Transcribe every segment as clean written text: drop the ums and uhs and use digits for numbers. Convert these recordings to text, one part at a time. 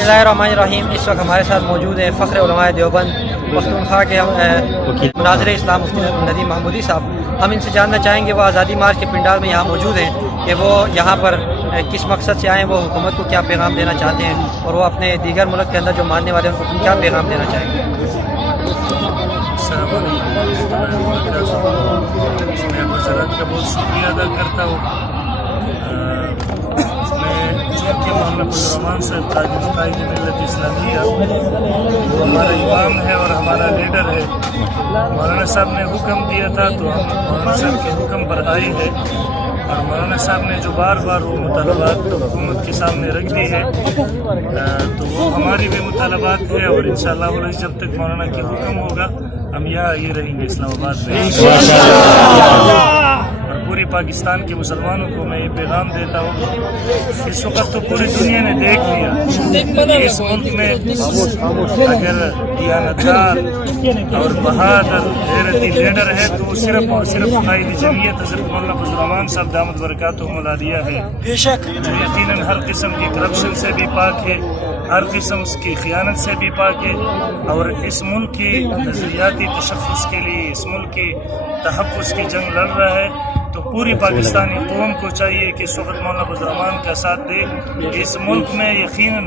बिस्मिल्लाहिर्रहमानिर्रहीम। इस वक्त हमारे साथ मौजूद हैं फ़ख्र उलमाए देवबंद पख्तूनख्वा के नाज़िर इस्लाम मुफ्ती नदीम महमूदी साहब। हम इनसे जानना चाहेंगे वो आज़ादी मार्च के पंडाल में यहाँ मौजूद हैं कि वो यहाँ पर किस मकसद से आए, वो हुकूमत को क्या पैगाम देना चाहते हैं और वो अपने दीगर मुल्क के अंदर जो मानने वाले हैं उनको क्या पैगाम देना चाहेंगे। मैं वज़ारत का बहुत शुक्रिया अदा करता हूँ। चूँकि मौलाना फजल-उर-रहमान साहब कायद मिल्लत इस्लामिया वो हमारा इमाम है और हमारा लीडर है। मौलाना साहब ने हुक्म दिया था तो हम मौलाना साहब के हुक्म पर आए हैं और मौलाना साहब ने जो बार बार वो मुतालबात हुकूमत के सामने रख दी है तो वो हमारी भी मुतालबात है और इंशाअल्लाह जब तक मौलाना के हुक्म होगा हम यहाँ ये रहेंगे इस्लामाबाद में। और पूरी पाकिस्तान के मुसलमानों को मैं ये पैगाम देता हूँ, इस वक्त तो पूरी दुनिया ने देख लिया कि इस मुल्क में अगर दियानतदार और बहादुर गैरती लीडर है तो वो सिर्फ और सिर्फ कायद जमीयत हज़रत मौलाना फजल-उर-रहमान साहब दामत बरकातुहुमुल आलिया है, जो यकीनन हर किस्म की करप्शन से भी पाक है, हर किस्म की खियानत से भी पाक है और इस मुल्क की नज़रियाती तशख़्ख़ुस के लिए इस मुल्क की तहफ़्फ़ुज़ की जंग लड़ रहा है। तो पूरी पाकिस्तानी कौम को चाहिए कि इस वक्त मौलाना फजल-उर-रहमान का साथ दे। इस मुल्क में यकीनन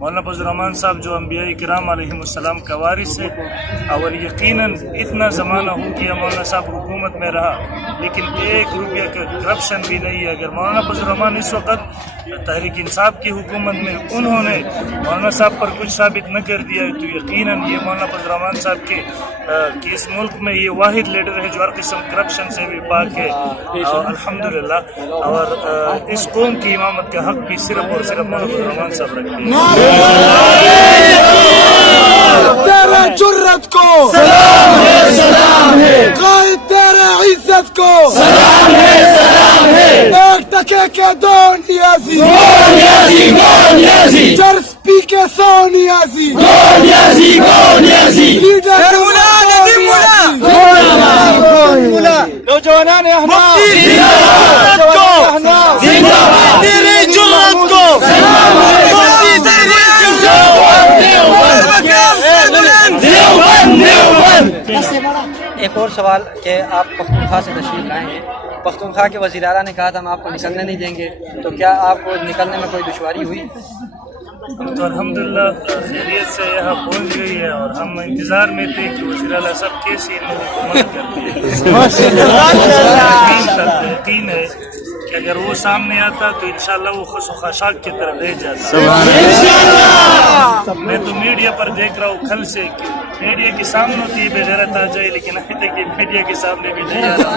मौलाना फजल-उर-रहमान साहब जो अंबिया किराम अलैहिमुस्सलाम का वारिस है और यकीनन इतना ज़माना हो गया मौलाना साहब हुकूमत में रहा लेकिन एक रुपया का करप्शन भी नहीं है। अगर मौलाना फजल-उर-रहमान इस वक्त तहरीक इंसाफ की हुकूमत में उन्होंने मौलाना साहब पर कुछ साबित न कर दिया तो यकीनन ये मौलाना फजल-उर-रहमान साहब के इस मुल्क में ये वाहिद लीडर है जो हर किस्म करप्शन से भी पाक है और अल्हम्दुलिल्लाह और इस कौम की इमामत का हक भी सिर्फ और सिर्फ मौलाना फजल-उर-रहमान साहब रखते हैं। तेरे जुर्रत को सलाम है कायद तेरे इज्जत को सलाम है एक टके के दो नियाज़ी चर्स पी के सौ नियाज़ी लीडर नौजवानान अहनाफ तेरे जुर्रत को एक और सवाल कि आप पख्तूनख्वा से तशरीफ लाए हैं, पख्तूनख्वा के वज़ीर आला ने कहा था हम आपको निकलने नहीं देंगे, तो क्या आपको निकलने में कोई दुश्वारी हुई? तो अल्हम्दुलिल्लाह खैरियत से यहाँ पहुँच गई है और हम इंतज़ार में थे कि वज़ीर आला सब कैसे हुकूमत करते हैं। यकीन है कि अगर वो सामने आता तो इंशाअल्लाह वो खुशख़शाक की तरफ ले जाता। मैं तो मीडिया पर देख रहा हूँ कल से कि मीडिया के सामने तो ये बेगैरत आ जाए लेकिन अभी तक ये मीडिया के सामने भी नहीं आ रहा।